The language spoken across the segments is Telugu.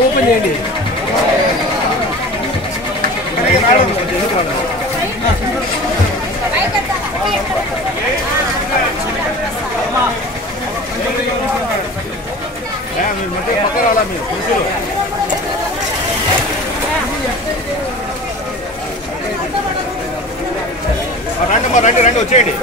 ఓపెన్ చేయండి. మీరు మధ్య పక్క రాలా మీరు పురుషులు రండి రండి వచ్చేయండి.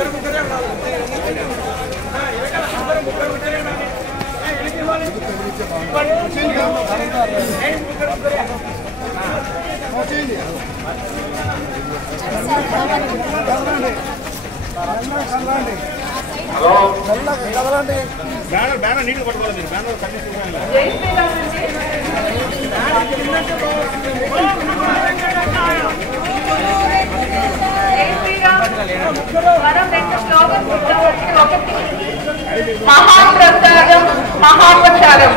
బ్యానర్ బ్యానర్ నీళ్ళు పట్టుకోవాలి మీరు. బ్యానర్ మహాప్రసాదం మహాప్రసాదం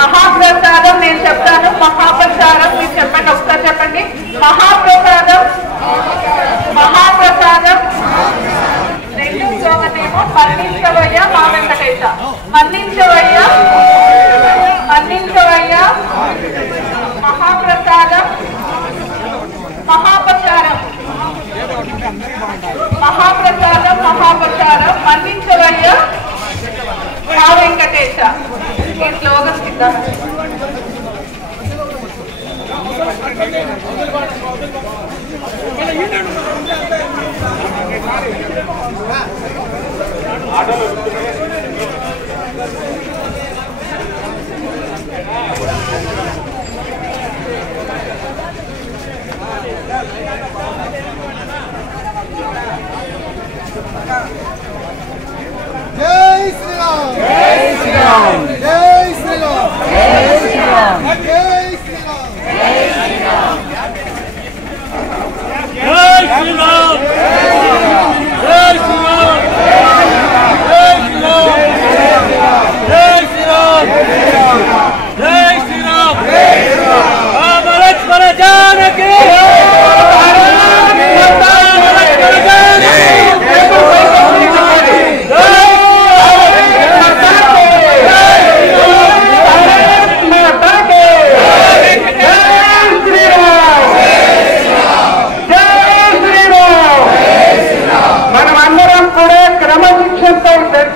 మహాప్రసాదం నేను చెప్తాను. మహాప్రసాదం మీరు చెప్పండి, ఒకసారి చెప్పండి. మహాప్రసాదం మహాప్రసాదం. రెండు స్లోగన్ ఏమో మన్నించవయ్యా మా వెంకటేశ. మన్నించవయ్యా మన్నించవయ్యా మహాప్రసాదం మహాపచారం మహాప్రసాదం మహాపచారం మన్నించవయ్యా మా వెంకటేశ. ఈ స్లోగన్ ఇద్దాం. జై శ్రీరామ్ జై శ్రీరామ్ జై శ్రీరామ్ జై శ్రీరామ్ జై శ్రీరామ్ జై శ్రీరామ్ జై శ్రీరామ్ జై శ్రీరామ్ జై శ్రీరామ్ జై శ్రీరామ్ రామ లక్ష్మణ జానకి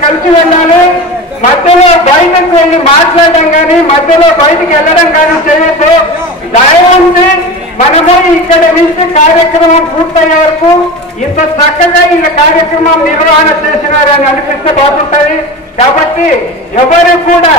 కలిసి వెళ్ళాలి. మధ్యలో బయటకు వెళ్ళి మాట్లాడడం కానీ మధ్యలో బయటకు వెళ్ళడం కానీ చేయొద్దు. దయవుంది మనము ఇక్కడ నుంచి కార్యక్రమం పూర్తయ్యే వరకు ఇంత చక్కగా ఈ కార్యక్రమం నిర్వహణ చేసినారని అనిపిస్తే బాగుంటుంది. కాబట్టి ఎవరు కూడా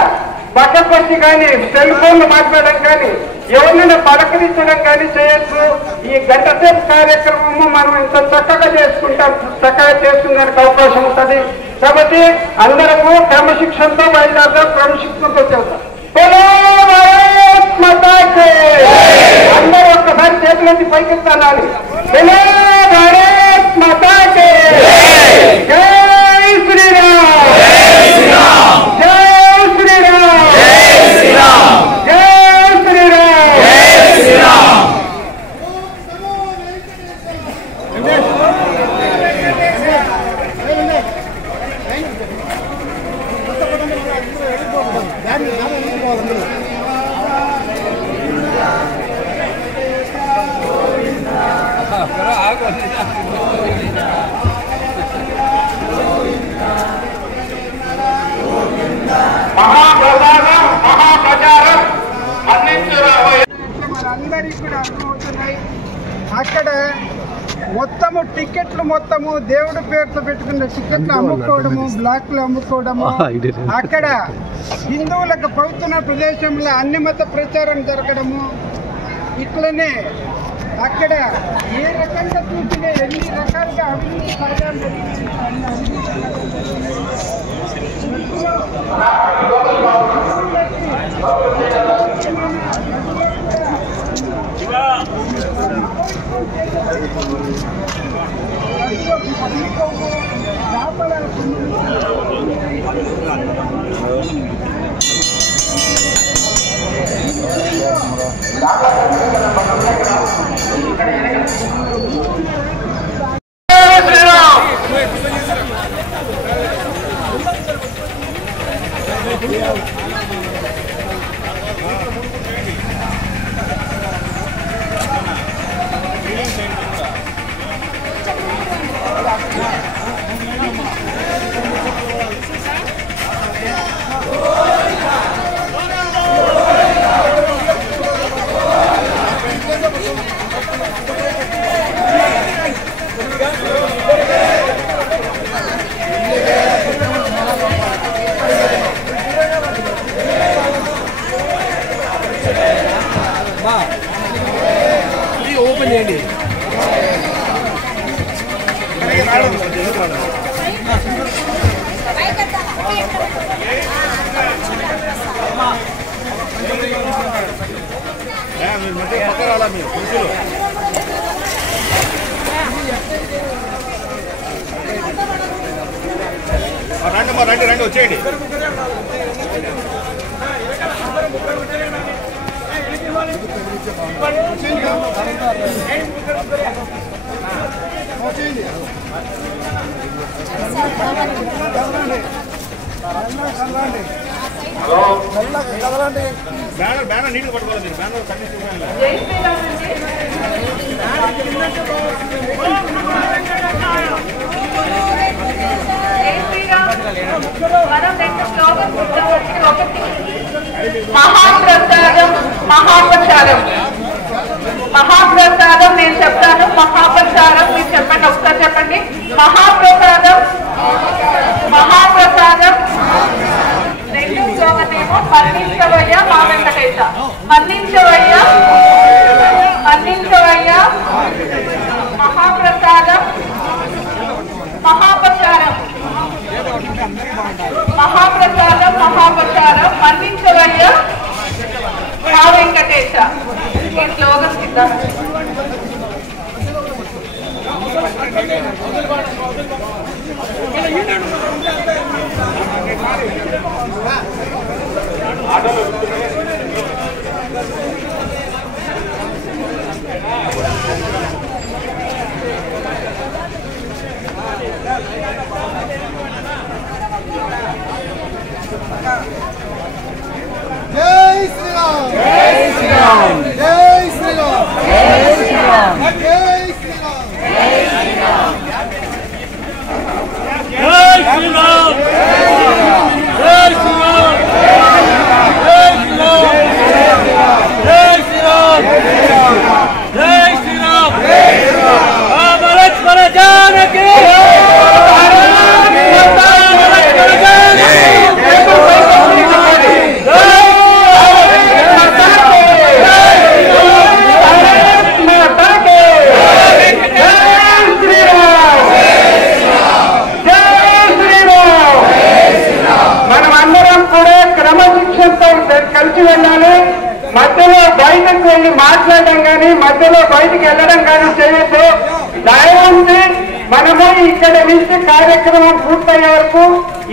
పక్కకు వచ్చి కానీ సెల్ ఫోన్లు మాట్లాడడం కానీ ఎవరినైనా పలకరించడం కానీ చేయొచ్చు. ఈ గంట సేపు కార్యక్రమము మనం ఇంత చక్కగా చేసుకునేందుకు అవకాశం ఉంటుంది. కాబట్టి అందరము క్రమశిక్షణతో బయలుదేరదాం, క్రమశిక్షణతో చేద్దాం. అందరూ ఒక్కసారి చేతులెత్తి పైకెత్తాలి. భారత్ మాతాకే జై శ్రీరామ్, జై శ్రీరామ్, జై శ్రీరామ్. మహాప్రసాదం మహాప్రచారం మనందరికీ కూడా అర్థమవుతున్నాయి. అక్కడ మొత్తము టికెట్లు మొత్తము దేవుడి పేరుతో పెట్టుకున్న టికెట్లు అమ్ముకోవడము, బ్లాక్లు అమ్ముకోవడము, అక్కడ హిందువులకు పవిత్ర ప్రదేశంలో అన్ని మత ప్రచారం జరగడము, ఇట్లనే అక్కడ ఏ రకంగా చూసినా ఎన్ని రకాలుగా అవినీతి కార్యాలు జరిగింది. ఓపెన్ చేయండి. మీరు మధ్య పక్క రాలా మీరు పురుషులు. రండి రండి వచ్చేయండి. బ్యానర్ నీళ్ళు పట్టుకోవాలి మీరు. బ్యానర్ మహాప్రసాదం మహాప్రచారం. మహాప్రసాదం నేను చెప్తాను, మహాప్రచారం మీరు చెప్పండి. ఒకసారి చెప్పండి. మహాప్రసాదం మహాప్రసాదం. రెండు స్లోగన్ ఏమో మన్నించవయ్యా మా వెంకటేశ. మన్నించవయ్యా మన్నించవయ్యా. మహాప్రసాదం మహాప్రచారం. మహాప్రసాదం మహాప్రచారం. మన్నించవయ్యా మా వెంకటేశ. ఈ స్లోగన్ ఇద్దాం. జై శ్రీరామ్, జై శ్రీరామ్, జై శ్రీరామ్, జై శ్రీరామ్, జై శ్రీరామ్, జై శ్రీరామ్, జై శ్రీరామ్, జై శ్రీరామ్, జై శ్రీరామ్, జై శ్రీరామ్, రామ లక్ష్మణ జానకి రామ లక్ష్మణ జానకి. మనము ఇక్కడ నుంచి కార్యక్రమం పూర్తయ్యే వరకు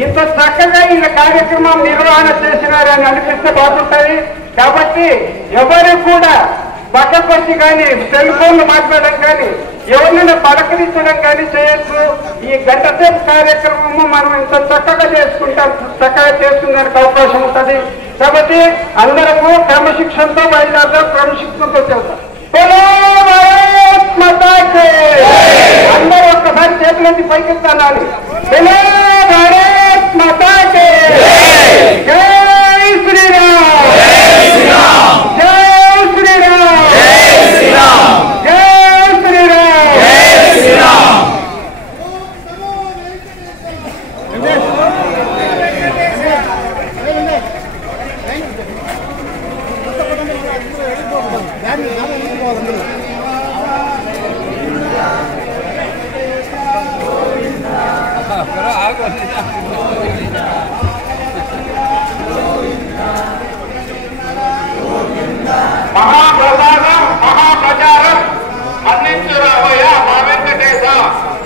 ఇంత చక్కగా ఈ కార్యక్రమం నిర్వహణ చేసినారని అనిపిస్తే బాగుంటుంది. కాబట్టి ఎవరు కూడా పక్కకొచ్చి కానీ సెల్ ఫోన్లు మాట్లాడడం కానీ ఎవరినైనా పలకరించడం కానీ చేయొచ్చు. ఈ గంట సేపు కార్యక్రమము మనం ఇంత చక్కగా చేసుకునేందుకు అవకాశం ఉంటుంది. కాబట్టి అందరూ క్రమశిక్షణతో బయలుదేరదాం, క్రమశిక్షణతో చేద్దాం. అందరూ ఒక్కసారి చేతులెత్తి పైకెత్తాలి. భారత్ మాతాకే జై శ్రీరామ్, జై శ్రీరామ్, జై శ్రీరామ్. మహాప్రసాదం మహాప్రచారం అందించురావయ్య మా వెంకటేశ.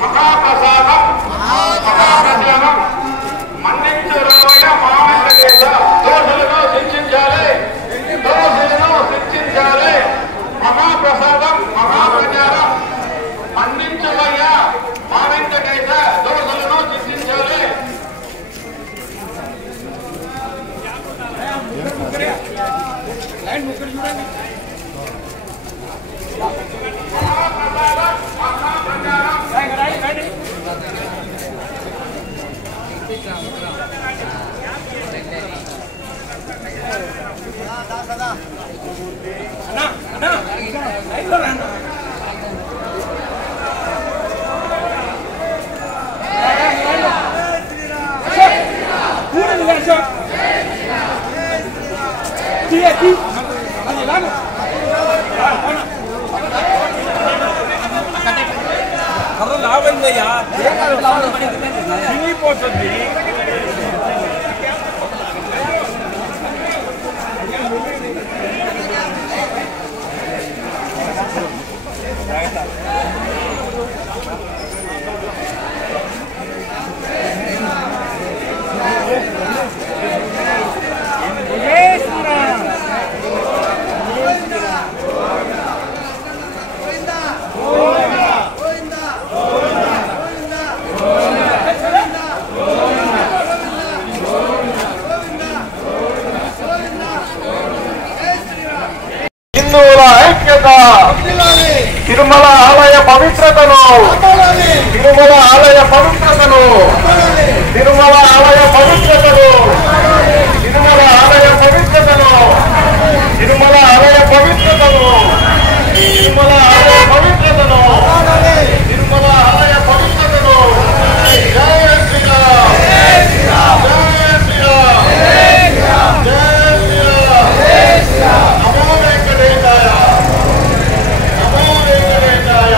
మహాప్రసాదం మహాప్రచారం అందించురావయ్య మా వెంకటేశ. దోషులను శిక్షించాలి, దోషులను శిక్షించాలి. మహాప్రసాదం మహాప్రచారం అందించువయ్య మా వెంకటేశ. దోషులను శిక్షించాలి. కర్ర లాభందయ్యా తినిగిపోతుంది. హిందువుల ఐక్యత, తిరుమల ఆలయ పవిత్రతను, తిరుమల ఆలయ పవిత్రతను, తిరుమల ఆలయ పవిత్రతను, తిరుమల ఆలయ పవిత్రతను, తిరుమల ఆలయ పవిత్రతను, తిరుమల ఆలయ పవిత్రతను, తిరుమల ఆలయ పవిత్రతను. జై శ్రీరామ్, జై శ్రీరామ్, జై శ్రీరామ్, జై శ్రీరామ్, జై శ్రీరామ్. నమో వెంకటేశాయ, నమో వెంకటేశాయ,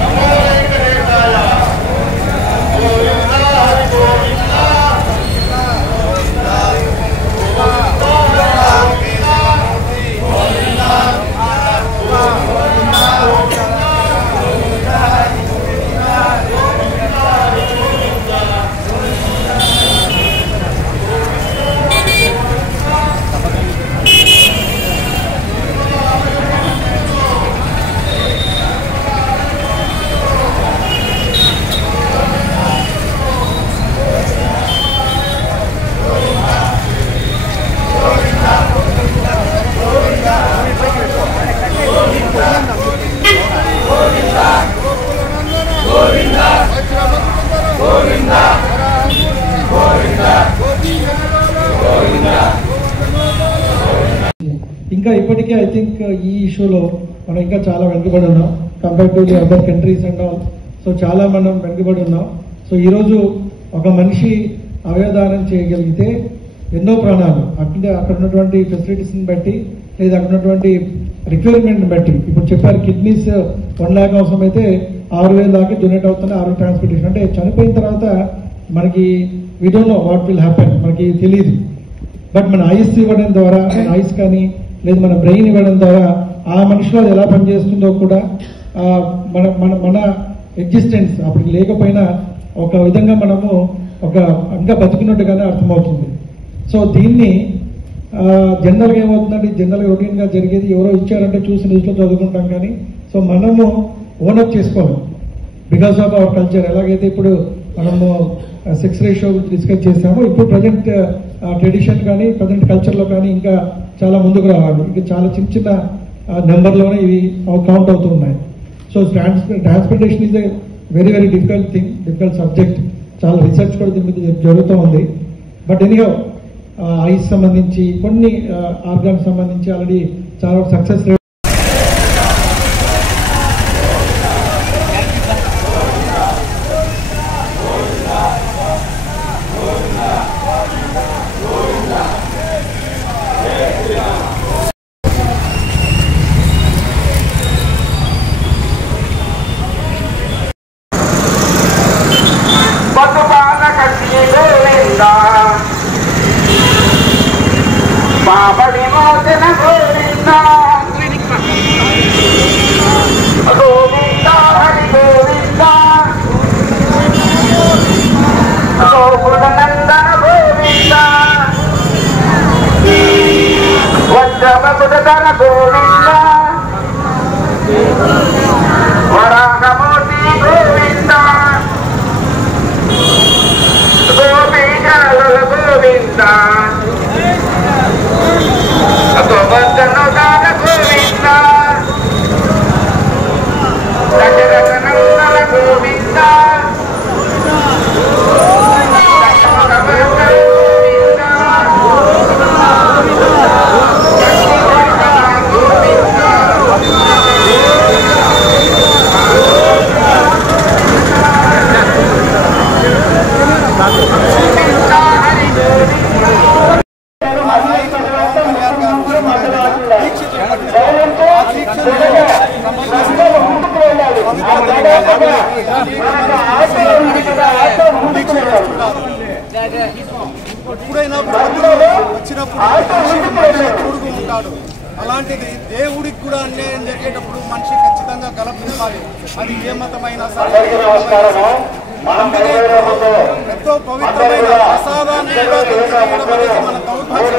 నమో వెంకటేశాయ. గోవింద హరి గోవింద, ఇంకా ఇప్పటికే ఐ థింక్ ఈ ఇష్యూలో మనం ఇంకా చాలా వెనుకబడి ఉన్నాం compare to the other countries and all. So చాలా మనం వెనుకబడి ఉన్నాం. సో ఈరోజు ఒక మనిషి అవయవదానం చేయగలిగితే ఎన్నో ప్రాణాలు అక్కడ ఉన్నటువంటి ఫెసిలిటీస్ని బట్టి లేదా అక్కడ ఉన్నటువంటి రిక్వైర్మెంట్ని బట్టి ఇప్పుడు చెప్పారు కిడ్నీస్ 1 lakh అవసరం అయితే 6,000 దాకా డొనేట్ అవుతున్న ఆరోగ్య ట్రాన్స్పోర్టేషన్. అంటే చనిపోయిన తర్వాత మనకి we don't know what will happen, మనకి తెలియదు. బట్ మన ఐస్ ఇవ్వడం ద్వారా, మన ఐస్ కానీ లేదా మన బ్రెయిన్ ఇవ్వడం ద్వారా ఆ మనిషిలో అది ఎలా పనిచేస్తుందో కూడా మన మన మన ఎగ్జిస్టెన్స్ అప్పుడు లేకపోయినా ఒక విధంగా మనము ఒక ఇంకా బతుకున్నట్టుగానే అర్థమవుతుంది. సో దీన్ని జనరల్గా ఏమవుతుందంటే జనరల్గా రొటీన్గా జరిగేది ఎవరో ఇచ్చారంటే చూసి న్యూస్లో చదువుకుంటాం, కానీ సో మనము ఓనప్ చేసుకోవాలి బికాస్ ఆఫ్ అవర్ కల్చర్. ఎలాగైతే ఇప్పుడు మనము సెక్స్ రేషియో డిస్కస్ చేసామో, ఇప్పుడు ప్రజెంట్ ట్రెడిషన్ కానీ ప్రజెంట్ కల్చర్లో కానీ ఇంకా చాలా ముందుకు రావాలి. ఇంకా చాలా చిన్న చిన్న నెంబర్లోనే ఇవి కౌంట్ అవుతున్నాయి. So transplantation is a very very difficult thing, difficult subject. చాలా రీసెర్చ్ కూడా దీని మీద జరుగుతూ ఉంది. బట్ ఎనీహౌ ఐస్ సంబంధించి కొన్ని ఆర్గాన్స్ సంబంధించి ఆల్రెడీ చాలా సక్సెస్ రేట్. బాబడి మోచన గోవింద గోవింద హరి గోవింద గోకుల నందన గోవింద వజ్రవకుటధర గోవింద వరాహమూర్తి గోవింద గోపీజాల గోవింద గోవర్ధనోదాన గోవింద దశరథనందన గోవింద ఎప్పుడైనా వచ్చినప్పుడు తోడుగా ఉంటాడు. అలాంటిది దేవుడికి కూడా అన్యాయం జరిగేటప్పుడు మనిషి ఖచ్చితంగా కలపించాలి. అది ఏ మతమైనా సరే. ఎంతో పవిత్రమైన ప్రసాదాన్ని మన దౌర్భాగ్యం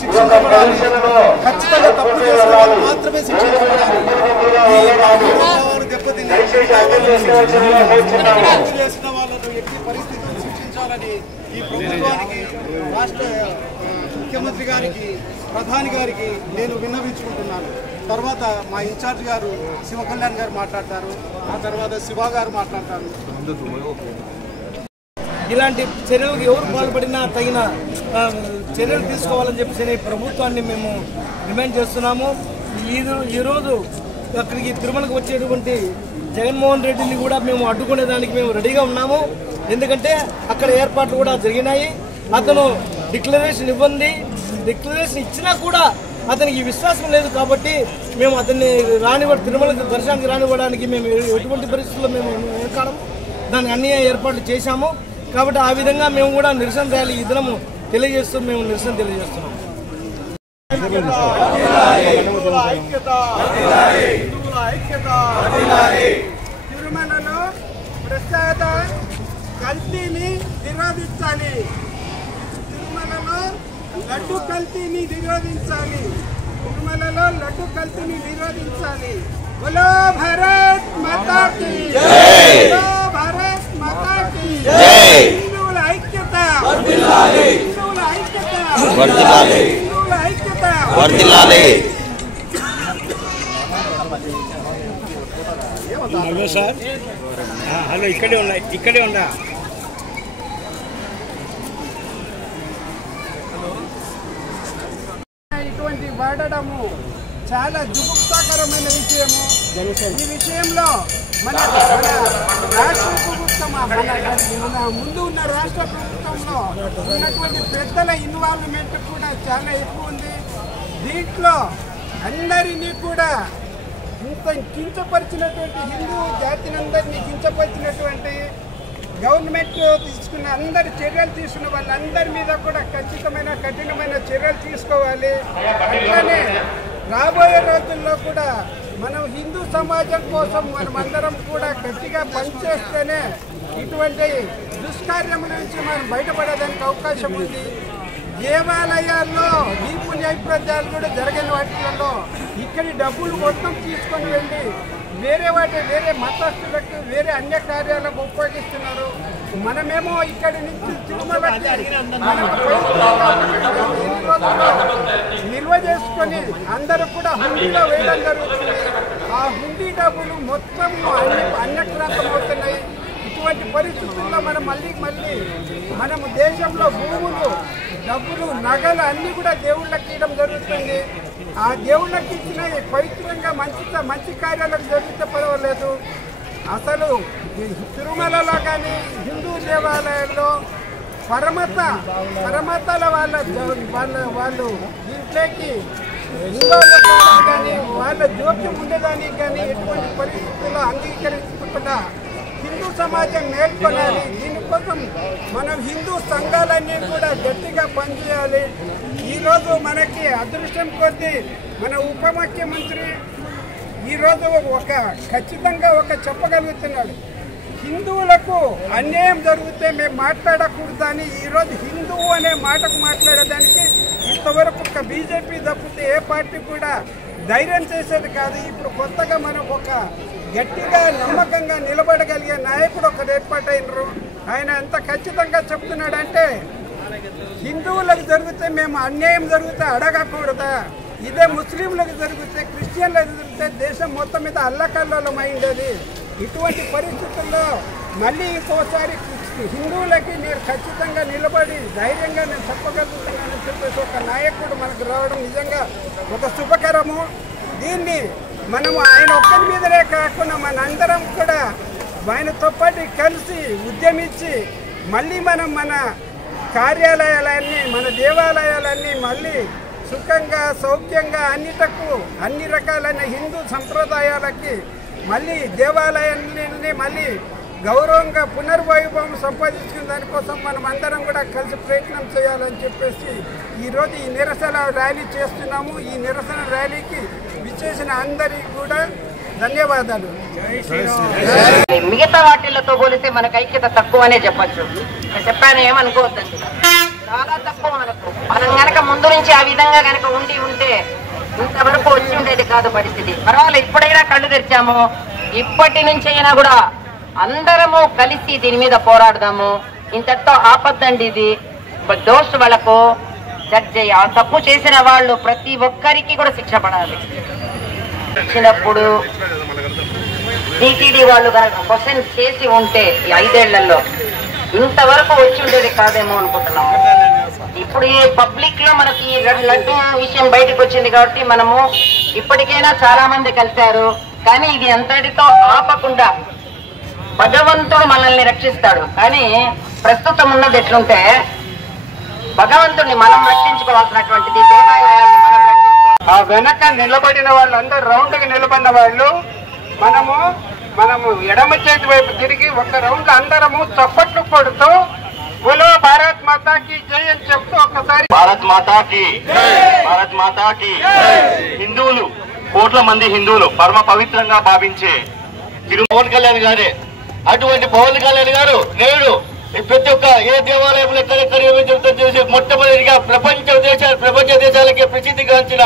శిక్షించబడాలి. ఖచ్చితంగా తప్పు చేసిన వాళ్ళు మాత్రమే శిక్షించబడాలి. దెబ్బతిని చేసిన వాళ్ళను ఎట్టి పరిస్థితులు శిక్షించాలని ఈ ప్రభుత్వానికి, రాష్ట్ర ముఖ్యమంత్రి గారికి, ప్రధాని గారికి నేను విన్నవించుకుంటున్నాను. తర్వాత మా ఇన్ఛార్జ్ గారు శివకళ్యాణ్ గారు మాట్లాడతారు, ఆ తర్వాత శివ గారు మాట్లాడతారు. ఇలాంటి చర్యలకు ఎవరు పాల్పడినా తగిన చర్యలు తీసుకోవాలని చెప్పేసి ప్రభుత్వాన్ని మేము డిమాండ్ చేస్తున్నాము. ఈరోజు అక్కడికి తిరుమలకు వచ్చేటువంటి జగన్మోహన్ రెడ్డిని కూడా మేము అడ్డుకునేదానికి మేము రెడీగా ఉన్నాము. ఎందుకంటే అక్కడ ఏర్పాట్లు కూడా జరిగినాయి. అతను డిక్లరేషన్ డిక్లరేషన్ ఇచ్చినా కూడా అతనికి విశ్వాసం లేదు కాబట్టి మేము అతన్ని తిరుమల దర్శనానికి రానివ్వడానికి మేము ఎటువంటి పరిస్థితుల్లో మేము కాడము దానికి అన్ని ఏర్పాట్లు చేశాము. కాబట్టి ఆ విధంగా మేము కూడా నిరసన ర్యాలీ ఈ దినము తెలియజేస్తూ మేము నిరసన తెలియజేస్తున్నాం. తిరుమలలో ప్రసాద కల్తీని నిరోధించాలి. తిరుమలలో లడ్డు కల్తీని నిరోధించాలి. తిరుమలలో లడ్డు కల్తీని నిరోధించాలి. బోలో భారత్ మాతా కీ జై. బోలో భారత్ మాతా కీ జై. హిందువుల ఐక్యత వర్ధిల్లాలి. హిందువుల ఐక్యత వర్ధిల్లాలి. హిందువుల ఐక్యత వర్ధిల్లాలి. హలో సార్, హలో ఇక్కడే ఉన్నా. ఇటువంటి వాడడము చాలా జుగుప్సాకరమైన విషయము. ఈ విషయంలో మన రాష్ట్ర ప్రభుత్వం, మన ముందు ఉన్న రాష్ట్ర ప్రభుత్వంలో ఉన్నటువంటి పెద్దల ఇన్వాల్వ్మెంట్ కూడా చాలా ఎక్కువ ఉంది. దీంట్లో అందరినీ కూడా ఇంత కించపరిచినటువంటి హిందూ జాతినందరినీ కించపరిచినటువంటి గవర్నమెంట్ తీసుకున్న అందరి చర్యలు తీసుకున్న వాళ్ళందరి మీద కూడా ఖచ్చితమైన కఠినమైన చర్యలు తీసుకోవాలి. అట్లానే రాబోయే రోజుల్లో కూడా మనం హిందూ సమాజం కోసం మనమందరం కూడా గట్టిగా పనిచేస్తేనే ఇటువంటి దుష్కార్యముల నుంచి మనం బయటపడేదానికి అవకాశం ఉంది. దేవాలయాల్లో దీపు నైవేద్యాలు కూడా జరగని వాటిల్లో ఇక్కడి డబ్బులు మొత్తం తీసుకొని వెళ్ళి వేరే మతస్థులకు వేరే అన్య కార్యాలకు ఉపయోగిస్తున్నారు. మనమేమో ఇక్కడి నుంచి తిరుమలకి నిల్వ చేసుకొని అందరూ కూడా హుండీలో వేయడం జరుగుతుంది. ఆ హుండీ డబ్బులు మొత్తం అన్యక్రాంతం అవుతున్నాయి. ఇటువంటి పరిస్థితుల్లో మనం మళ్ళీ మనము దేశంలో భూములు, డబ్బులు, నగలు అన్నీ కూడా దేవుళ్ళకి ఇవ్వడం జరుగుతుంది. ఆ దేవుళ్ళకి ఇచ్చిన పవిత్రంగా మంచి కార్యాలకు జరిగితే పర్వాలేదు. అసలు తిరుమలలో కానీ హిందూ దేవాలయాల్లో పరమతాల వాళ్ళు దీంట్లోకి కానీ వాళ్ళ జోక్యం ఉండేదానికి కానీ ఎటువంటి పరిస్థితుల్లో అంగీకరించకుండా హిందూ సమాజం మేల్కొనాలి. దీనికోసం మనం హిందూ సంఘాలన్నీ కూడా గట్టిగా పనిచేయాలి. ఈరోజు మనకి అదృష్టం కొద్దీ మన ఉప ముఖ్యమంత్రి ఈరోజు ఖచ్చితంగా చెప్పగలుగుతున్నాడు. హిందువులకు అన్యాయం జరిగితే మేము మాట్లాడకూడదని ఈరోజు హిందువు అనే మాటకు మాట్లాడేదానికి ఇంతవరకు ఒక బీజేపీ తప్పితే ఏ పార్టీ కూడా ధైర్యం చేసేది కాదు. ఇప్పుడు కొత్తగా మనం గట్టిగా నమ్మకంగా నిలబడగలిగే నాయకుడు ఒకరు ఏర్పాటైనరు. ఆయన ఎంత ఖచ్చితంగా చెప్తున్నాడంటే హిందువులకు జరిగితే మేము అన్యాయం జరిగితే అడగకూడదా, ఇదే ముస్లింలకు జరిగితే క్రిస్టియన్లకు జరిగితే దేశం మొత్తం మీద అల్లకల్లోలం అయిండేది. ఇటువంటి పరిస్థితుల్లో మళ్ళీ ఇంకోసారి హిందువులకి నేను ఖచ్చితంగా నిలబడి ధైర్యంగా నేను చెప్పగలుగుతున్నానని చెప్పేసి ఒక నాయకుడు మనకు రావడం నిజంగా ఒక శుభకరము. దీన్ని మనము ఆయన ఒక్కరి మీదనే కాకుండా మనందరం కూడా ఆయనతో పాటు కలిసి ఉద్యమించి మళ్ళీ మనం మన కార్యాలయాలన్నీ, మన దేవాలయాలన్నీ మళ్ళీ సుఖంగా సౌఖ్యంగా అన్ని రకాలైన హిందూ సంప్రదాయాలకి మళ్ళీ దేవాలయాన్ని మళ్ళీ గౌరవంగా పునర్వైభవం సంపాదించుకునే దానికోసం మనం అందరం కూడా కలిసి ప్రయత్నం చేయాలని చెప్పేసి ఈరోజు ఈ నిరసన ర్యాలీ చేస్తున్నాము. ఈ నిరసన ర్యాలీకి విచ్చేసిన అందరికీ కూడా ధన్యవాదాలు. మిగతా వాటిలతో పోలిస్తే మనకు ఐక్యత తక్కువనే చెప్పచ్చు. చెప్పాను ఏమనుకోవద్దండి, చాలా తక్కువ మనకు. మనం గనక ముందు నుంచి ఆ విధంగా గనక ఉంటే ఇంతవరకు వచ్చి ఉండేది కాదు పరిస్థితి. పర్వాలేదు, ఇప్పుడైనా కళ్ళు తెరిచాము. ఇప్పటి నుంచి అయినా కూడా అందరము కలిసి దీని మీద పోరాడదాము. ఇంతటితో ఆపద్దండి. ఇది దోష వాళ్ళకు జడ్జ్ ఆ తప్పు చేసిన వాళ్ళు ప్రతి ఒక్కరికి కూడా శిక్ష పడాలి. ఇచ్చినప్పుడు టీటీడీ వాళ్ళు కనుక క్వశ్చన్ చేసి ఉంటే ఈ 5 ఏళ్లలో ఇంతవరకు వచ్చి ఉండేది కాదేమో అనుకుంటున్నాము. ఇప్పుడు ఈ పబ్లిక్ లో మనకి ఈ లడ్డు విషయం బయటకు వచ్చింది కాబట్టి మనము ఇప్పటికైనా చాలా మంది కలిశారు. కానీ ఇది అంతటితో ఆపకుండా భగవంతుడు మనల్ని రక్షిస్తాడు. కానీ ప్రస్తుతం ఉన్నది ఎట్లుంటే భగవంతుడిని మనం రక్షించుకోవాల్సినటువంటిది దేవాలయాన్ని మనం రక్షించుకోవాలి. ఆ వెనక నిలబడిన వాళ్ళందరూ రౌండ్కి నిలబడిన వాళ్ళు మనము ఎడమ చేతి వైపు తిరిగి ఒక రౌండ్ అందరము చప్పట్లు కొడుతూ బోలో భారత్ మాతాకి జై అని చెప్తూ ఒకసారి భారత్ మాతాకి హిందువులు, కోట్ల మంది హిందువులు పరమ పవిత్రంగా భావించే పవన్ కళ్యాణ్ గారే. అటువంటి పవన్ కళ్యాణ్ గారు నేడు ప్రతి ఒక్క ఏ దేవాలయంలో ఎక్కడెక్కడ చేసే మొట్టమొదటిగా ప్రపంచ దేశాలకే ప్రసిద్ధిగాంచిన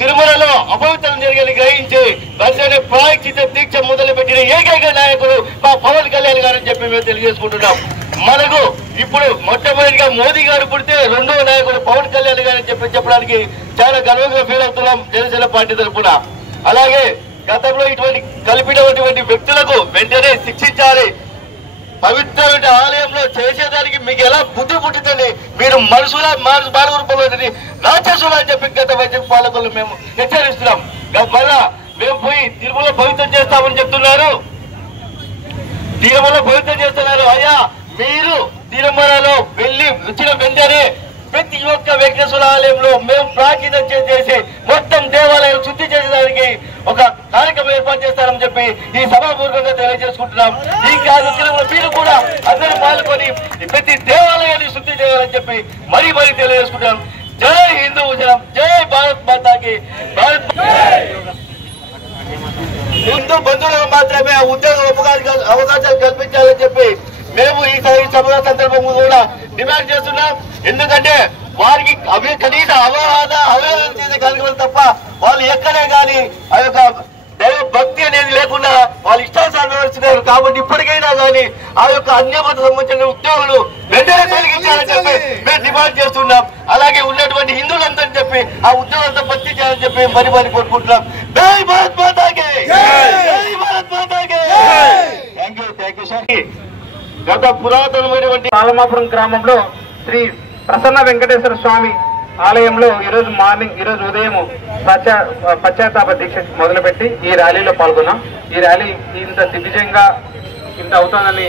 తిరుమలలో అపవిత్రం జరిగేది గ్రహించి వెంటనే ప్రాయశ్చిత దీక్ష మొదలుపెట్టిన ఏకైక నాయకుడు మా పవన్ కళ్యాణ్ గారు అని చెప్పి మేము తెలియజేసుకుంటున్నాం. మనకు ఇప్పుడు మొట్టమొదటిగా మోదీ గారు పుడితే రెండవ నాయకుడు పవన్ కళ్యాణ్ గారు అని చెప్పడానికి చాలా గర్వంగా ఫీల్ అవుతున్నాం జనసేన పార్టీ తరఫున. అలాగే గతంలో ఇటువంటి కలిపినటువంటి వ్యక్తులకు వెంటనే శిక్షించాలి. పవిత్రమైన ఆలయంలో చేసేదానికి మీకు ఎలా బుద్ధి పుట్టిందండి? మీరు మనుషుల మానవ రూపంలో రాక్షసులు అని చెప్పి గత వైద్య పాలకులు మేము హెచ్చరిస్తున్నాం. మళ్ళా మేము పోయి తిరుమల పవిత్రం చేస్తామని చెప్తున్నారు. తిరుమల పవిత్రం చేస్తున్నారు. అయ్యా, మీరు తిరుమలలో వెళ్ళి వచ్చిన వెంటనే ప్రతి ఒక్క వెంకటేశ్వర ఆలయంలో మేము ప్రాచీనం చేసి మొత్తం దేవాలయం శుద్ధి చేసేదానికి ఒక కార్యక్రమం ఏర్పాటు చేస్తారని చెప్పి ఈ సభాపూర్వకంగా తెలియజేసుకుంటున్నాం. ఈ కార్యక్రమంలో మీరు కూడా అందరూ పాల్గొని ప్రతి దేవాలయాన్ని శుద్ధి చేయాలని చెప్పి మరీ తెలియజేసుకుంటాం. జై హిందూ, జై భారత్ మాతాకి. హిందూ బంధువులకు మాత్రమే ఉద్యోగ అవకాశాలు కల్పించాలని చెప్పి మేము ఈ సభ సందర్భంగా కూడా డిమాండ్ చేస్తున్నాం. ఎందుకంటే వారికి అవి కనీస అవగాహన కలగవాలి తప్ప వాళ్ళు ఎక్కడే కానీ ఆ యొక్క దైవ భక్తి అనేది లేకుండా వాళ్ళు ఇష్టానుసారం వ్యవహరిస్తున్నారు. కాబట్టి ఇప్పటికైనా కానీ ఆ యొక్క అన్యమత సంబంధించిన ఉద్యోగులు వెంటనే తొలగించాలని చెప్పి మేము డిమాండ్ చేస్తున్నాం. అలాగే ఉన్నటువంటి హిందువులందరూ చెప్పి ఆ ఉద్యోగాలతో భక్తి చేయాలని చెప్పి మరి కోరుకుంటున్నాం. జై భారత్ మాతాకి, జై భారత్ మాతాకి. Thank you sir. గత పురాతనమైనటువంటి పాలమాపురం గ్రామంలో శ్రీ ప్రసన్న వెంకటేశ్వర స్వామి ఆలయంలో ఈరోజు ఉదయం పశ్చాత్తాప దీక్ష మొదలుపెట్టి ఈ ర్యాలీలో పాల్గొన్నాం. ఈ ర్యాలీ ఇంత దిగ్విజయంగా ఇంత అవుతుందని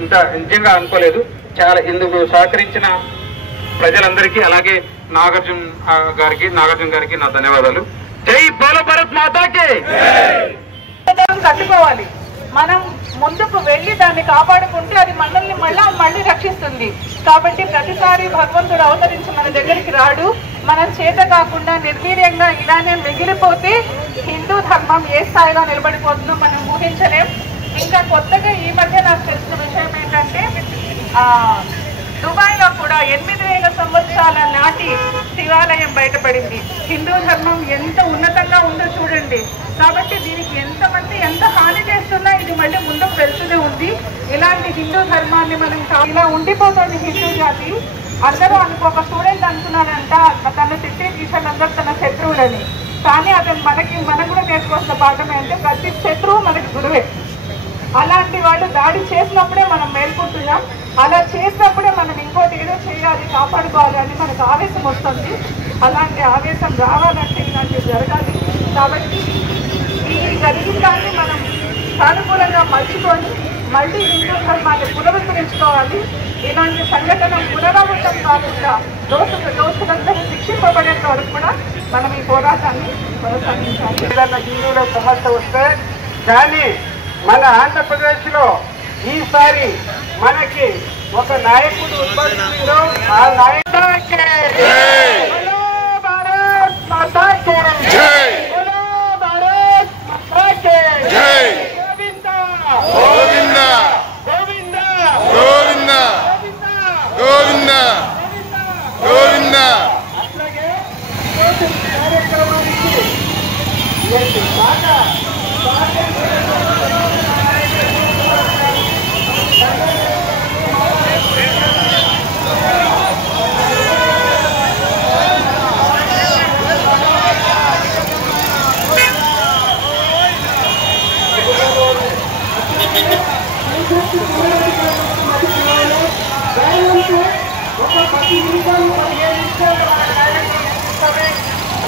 ఇంత నిజంగా అనుకోలేదు. చాలా ఇందుకు సహకరించిన ప్రజలందరికీ అలాగే నాగార్జున గారికి నా ధన్యవాదాలు. జై బోలో భారత్ మాతాకి. కట్టుకోవాలి. మనం ముందుకు వెళ్ళి దాన్ని కాపాడుకుంటే అది మనల్ని మళ్ళీ రక్షిస్తుంది. కాబట్టి ప్రతిసారి భగవంతుడు అవతరించి మన దగ్గరికి రాడు. మనం చేత కాకుండా నిర్వీర్యంగా ఇలానే మిగిలిపోతే హిందూ ధర్మం ఏ స్థాయిలో నిలబడిపోతుందో మనం ఊహించలేం. ఇంకా కొత్తగా ఈ మధ్య నాకు తెలిసిన విషయం ఏంటంటే దుబాయ్లో కూడా 8,000 సంవత్సరాల నాటి శివాలయం బయటపడింది. హిందూ ధర్మం ఎంత ఉన్నతంగా ఉందో చూడండి. కాబట్టి దీనికి ఎంతమంది ఎంత హాని చేస్తున్నా ఇది మళ్ళీ ముందుకు వెళ్తూనే ఉంది. ఇలాంటి హిందూ ధర్మాన్ని మనం ఇలా ఉండిపోతుంది హిందూ జాతి. అందరూ ఒక స్టూడెంట్ అనుకున్నాడంట తన తిట్టే టీచర్లందరూ తన శత్రువులని. కానీ అతను మనం కూడా నేర్చుకోవాల్సిన పాఠం ఏంటంటే ప్రతి శత్రువు మనకి గురువే. అలాంటి వాళ్ళు దాడి చేసినప్పుడే మనం మేల్కొంటున్నాం. అలా చేసినప్పుడే మనం ఇంకోటి ఏదో చేయాలి, కాపాడుకోవాలి అని మనకు ఆవేశం వస్తుంది. అలాంటి ఆవేశం రావాలంటే ఇలాంటివి జరగాలి. కాబట్టి ఈ జరిగిన దాన్ని మనం సానుకూలంగా మర్చికొని మళ్ళీ హిందూ ధర్మాన్ని పునరుద్ధరించుకోవాలి. ఇలాంటి సంఘటన పునరావృతం కాకుండా దోషులందరూ శిక్షింపబడేంత వరకు కూడా మనం ఈ పోరాటాన్ని కొనసాగించాలి. ఏదైనా హిందువుల సమస్య వస్తే కానీ మన ఆంధ్రప్రదేశ్లో ఈసారి మనకి ఒక నాయకుడు ఉద్భవించిందో ఆ నాయకుడు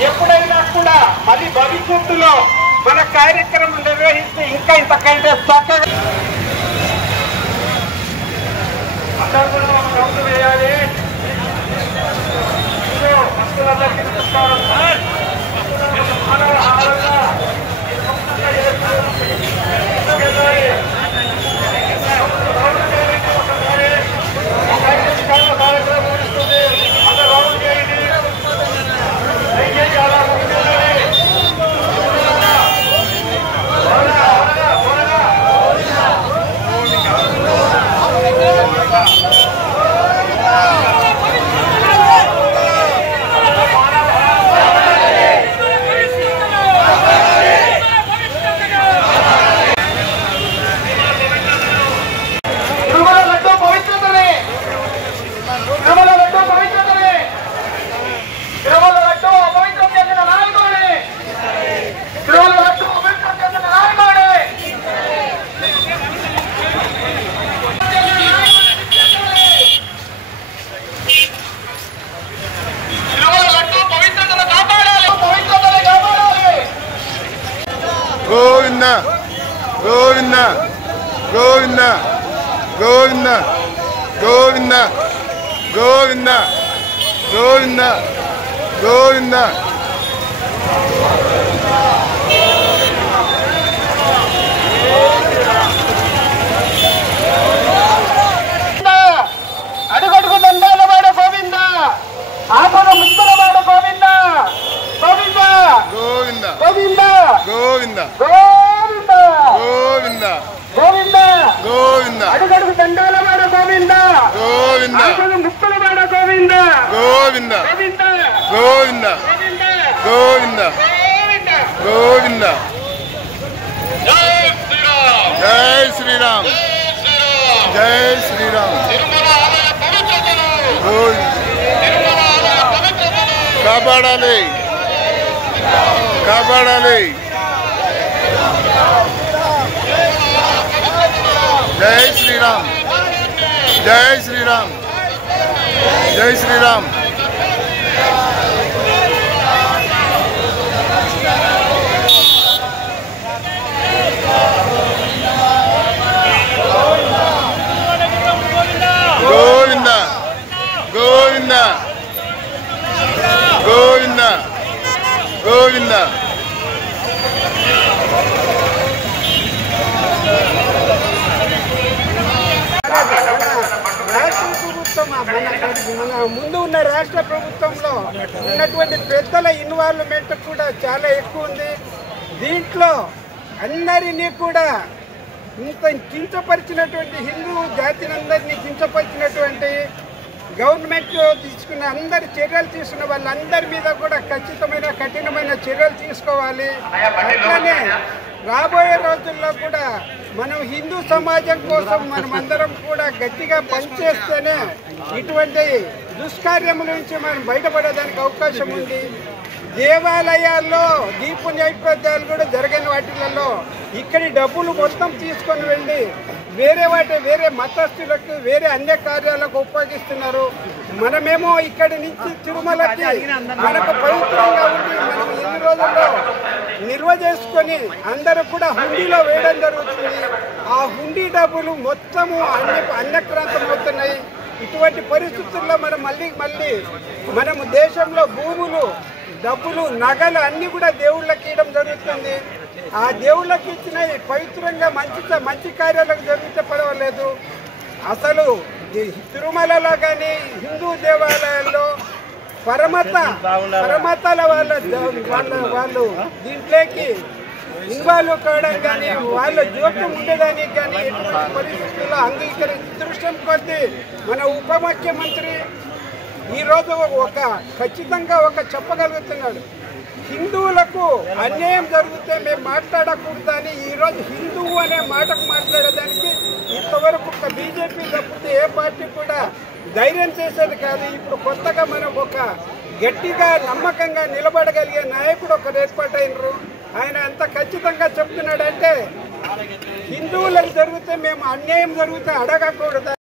ఎప్పుడైనా కూడా మళ్ళీ భవిష్యత్తులో మన కార్యక్రమం నిర్వహిస్తే ఇంకా ఇంతకంటే చక్కగా అందరూ కూడా ఒక రౌండ్ వేయాలి. భక్తులందరికీ నమస్కారం. కార్యక్రమం ముగిస్తుంది. అందరూ రౌండ్ చేయండి. Govinda, Govinda, Govinda, Govinda, Govinda, Govinda, Govinda, Govinda. అడుగడుగు దండాల వాడ గోవింద, ఆపద ముక్కుల వాడ గోవింద, గోవింద, Govinda, గోవింద, Govinda. గోవింద గోవింద గోవింద గోవింద జై శ్రీరామ్ జై శ్రీరామ్ కాపాడాలి కాపాడాలి జై శ్రీరామ్ జై శ్రీరామ్ జై శ్రీరామ్ గోవింద గోవింద గోవింద గోవింద మన ముందు ఉన్న రాష్ట్ర ప్రభుత్వంలో ఉన్నటువంటి పెద్దల ఇన్వాల్వ్మెంట్ కూడా చాలా ఎక్కువ ఉంది. దీంట్లో అందరినీ కూడా ఇంత కించపరిచినటువంటి హిందూ జాతినందరినీ కించపరిచినటువంటి గవర్నమెంట్ తీసుకున్న అందరి చర్యలు తీసుకున్న వాళ్ళందరి మీద కూడా ఖచ్చితమైన కఠినమైన చర్యలు తీసుకోవాలి. అట్లనే రాబోయే రోజుల్లో కూడా మనం హిందూ సమాజం కోసం మనమందరం కూడా గట్టిగా పనిచేస్తేనే ఇటువంటి దుష్కార్యముల నుంచి మనం బయటపడేదానికి అవకాశం ఉంది. దేవాలయాల్లో దీప నైవేద్యాలు కూడా జరిగిన వాటిలలో ఇక్కడి డబ్బులు మొత్తం తీసుకొని వెళ్ళి వేరే మతస్థులకు వేరే అన్య కార్యాలకు ఉపయోగిస్తున్నారు. మనమేమో ఇక్కడి నుంచి తిరుమలకి మనకు పవిత్రంగా ఉండి మనం ఎన్ని రోజుల్లో నిల్వ చేసుకొని అందరూ కూడా హుండీలో వేయడం జరుగుతుంది. ఆ హుండీ డబ్బులు మొత్తము అన్యక్రాంతం అవుతున్నాయి. ఇటువంటి పరిస్థితుల్లో మనం మళ్ళీ మనము దేశంలో భూములు డబ్బులు నగలు అన్నీ కూడా దేవుళ్ళకి ఇవ్వడం జరుగుతుంది. ఆ దేవుళ్ళకి ఇచ్చిన పవిత్రంగా మంచి కార్యాలకు జరిగితే పర్వాలేదు. అసలు తిరుమలలో కానీ హిందూ దేవాలయాల్లో పరమతాల వాళ్ళు దీంట్లోకి ఇన్వాల్వ్ కావడం కానీ వాళ్ళ జోక్యం ఉండేదానికి కానీ ఎటువంటి పరిస్థితుల్లో దృష్టం కొద్దీ మన ఉప ముఖ్యమంత్రి ఈరోజు ఖచ్చితంగా చెప్పగలుగుతున్నాడు. హిందువులకు అన్యాయం జరిగితే మేము మాట్లాడకూడదని ఈరోజు హిందువు అనే మాటకు మాట్లాడేదానికి ఇంతవరకు ఒక బీజేపీ తప్పితే ఏ పార్టీ కూడా ధైర్యం చేసేది కాదు. ఇప్పుడు కొత్తగా మనం గట్టిగా నమ్మకంగా నిలబడగలిగే నాయకుడు ఒకరు ఏర్పాటైనరు. ఆయన అంత ఖచ్చితంగా చెప్తున్నాడంటే హిందువులకు జరిగితే మేము అన్యాయం జరిగితే అడగకూడదు.